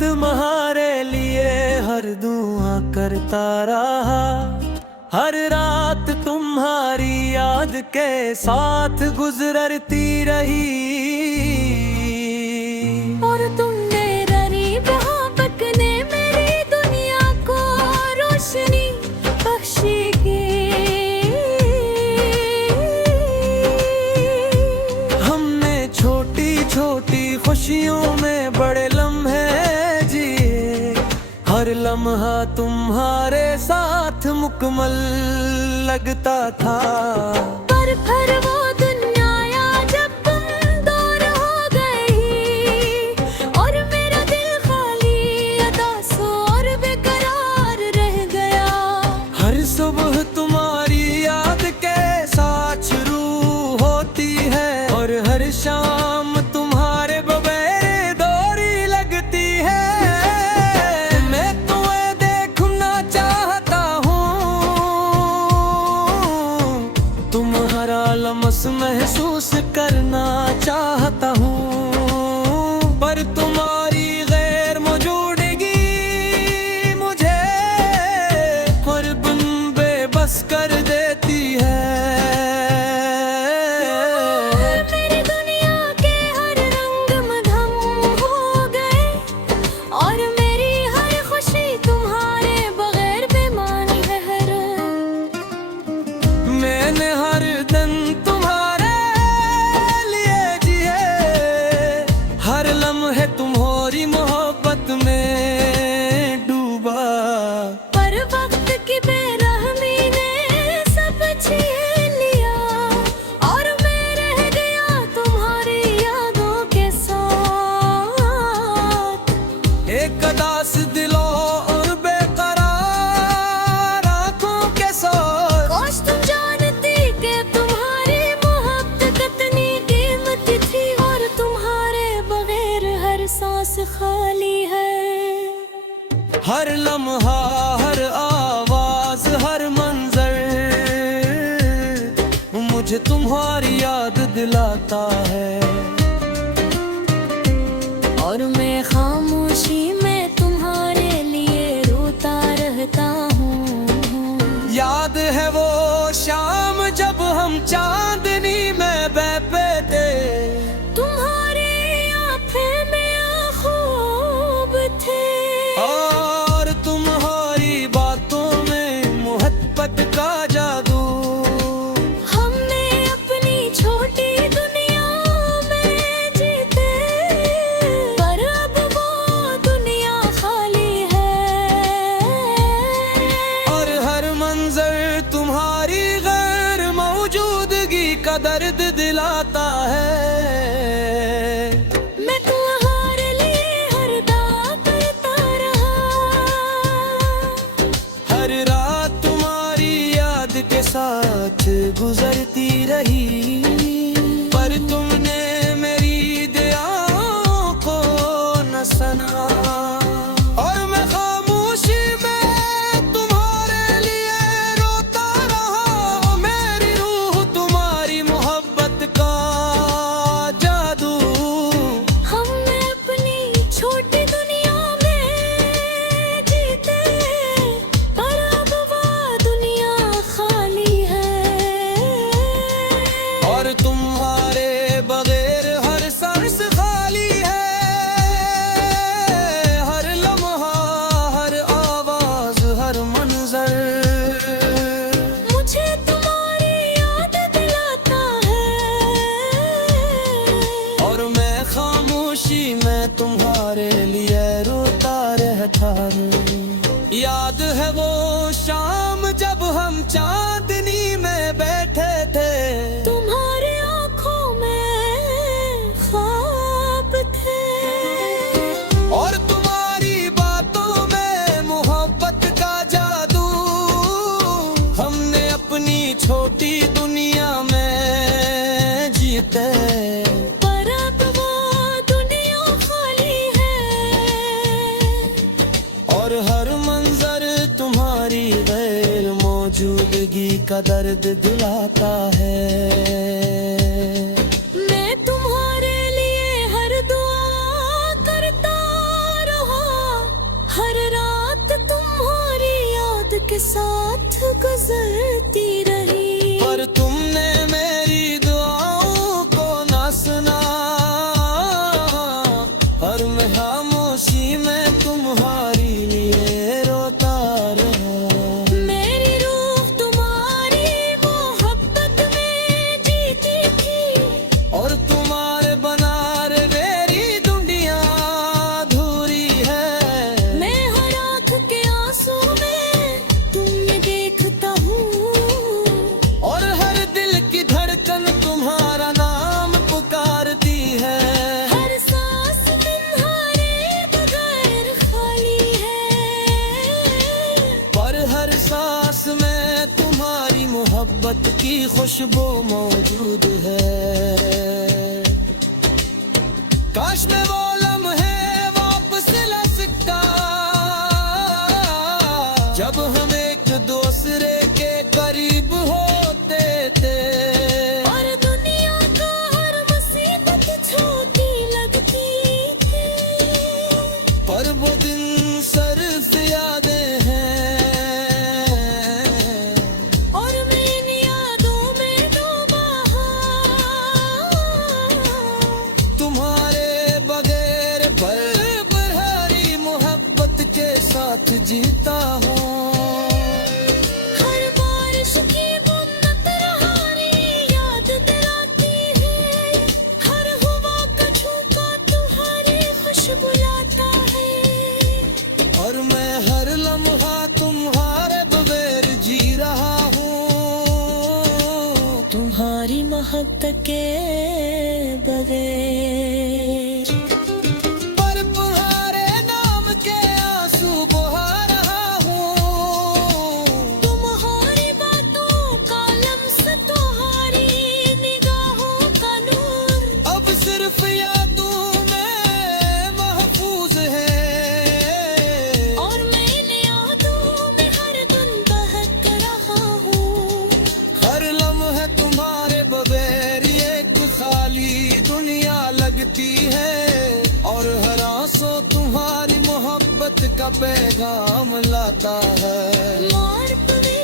तुम्हारे लिए हर दुआ करता रहा, हर रात तुम्हारी याद के साथ गुजरती रही। और तुमने ररी मोहब्बत ने मेरी दुनिया को रोशनी बख्शी की। हमने छोटी छोटी खुशियों में बड़े लम्हे जिए, हर लम्हा तुम्हारे साथ मुकम्मल लगता था। पर फिर वो दुनिया आया जब तुम दूर हो गई, और मेरा दिल खाली उदास और बेकरार रह गया। हर सुबह तुम्हारी याद के साथ शुरू होती है, और हर शाम तुम्हारे बगैर दोरी लगती है। मैं तुम्हें देखना चाहता हूँ, तुम्हारा लम्स महसूस करना चाहता हूँ, पर तुम्हारी गैर मौजूदगी मुझे क़ुर्बन बेबस कर देती है। मेरी दुनिया के हर रंग मधम हो गए, और मेरी हर खुशी तुम्हारे बगैर बेमानी है। मैंने हर दिन तुम्हारे लिए जिए, हर लम्हे तुम्हारी मोहब्बत में डूबा। पर वक्त की बेरहमी ने सब छीन लिया, और मैं रह गया तुम्हारी यादों के साथ। एक उदास दिलों और बेकरार आँखों के साथ। काश तुम जानती कि तुम्हारी मोहब्बत कितनी कीमती थी, और तुम्हारे बगैर हर सांस खाली है। हर लम्हा, हर आवाज, हर मंजर मुझे तुम्हारी याद दिलाता है। और मैं खामोशी में तुम्हारे लिए रोता रहता हूँ। याद है वो शाम जब हम चांदनी में बैठे थे, तुम्हारे आँखें में ख्वाब थे, और तुम्हारी बातों में मोहब्बत का जादू। हमने अपनी छोटी दुनिया में जीते, पर अब वो दुनिया खाली है। और हर मंजर तुम्हारी गैर मौजूदगी का दर्द दिलाता है। मैं तुम्हारे लिए हर दुआ करता रहा, हर रात तुम्हारी याद के साथ गुजरती रही, पर तुमने मेरी दुआओं को न सुना। और मैं खामोशी में तुम्हारे लिए रोता रहा, मेरी रूह तुम्हारी मोहब्बत का जादू। हमने अपनी छोटी दुनिया में जीते, पर अब वो दुनिया खाली है। और तुम्हारे बगैर हर सांस खाली है, हर लम्हा, हर आवाज, हर मंजर मुझे तुम्हारी याद दिलाता है। और मैं खामोशी में तुम्हारे लिए रोता रहता हूँ। याद है वो शाम जब हम चांदनी में बैठे थे, तुम्हारी आँखों में ख्वाब थे, और तुम्हारी बातों में मोहब्बत का जादू। हमने अपनी छोटी दुनिया में जीते, पर अब वो दुनिया खाली है। और हर मंजर तुम्हारी गैर मौजूदगी का दर्द दिलाता है। मैं तुम्हारे लिए हर दुआ करता रहा, खामोशी में तुम्हारी लिए रोता रहा। मेरी रूह तुम्हारी मोहब्बत में जीती थी, और तुम्हारे बनार मेरी दुनिया अधूरी है। मैं हर आँख के आंसू में तुम्हें देखता हूँ, और हर दिल की धड़कन तुम्हारा नाम पुकारती है। हर सांस तुम्हारे बगैर खाली है, पर हर सांस में तुम्हारी मोहब्बत की खुशबू मौजूद है। काश मैं वो लम्हे वापस ला सकता, जब हम एक दूसरे के करीब होते थे। और दुनिया का हर मुसीबत छोटी लगती थी, पर वो दिन सिर्फ यादें हैं, और मैं इन यादों में डूबा तुम्हारे बगैर पल भरी मोहब्बत के साथ जीता हूँ। हर बारिश की बूंद तुम्हारी याद दिलाती है, हर हवा का झोंका तुम्हारी खुशबू लाता है, और मैं हर लम्हा तुम्हारे बगैर जी रहा हूँ। तुम्हारी मोहब्बत के बगैर। पर तुम्हारे नाम के आंसू बहा रहा हूँ। तुम्हारी बातों का लम्स, तुम्हारी निगाहों का नूर, अब सिर्फ यादों में महफूज है। और मैं इन यादों में हर दिन बहक रहा हूँ। हर लम्हा तुम्हारे बगैर एक खाली दुनिया लगती है, और हर आंसू तुम्हारी मोहब्बत का पैगाम लाता है। मार पवे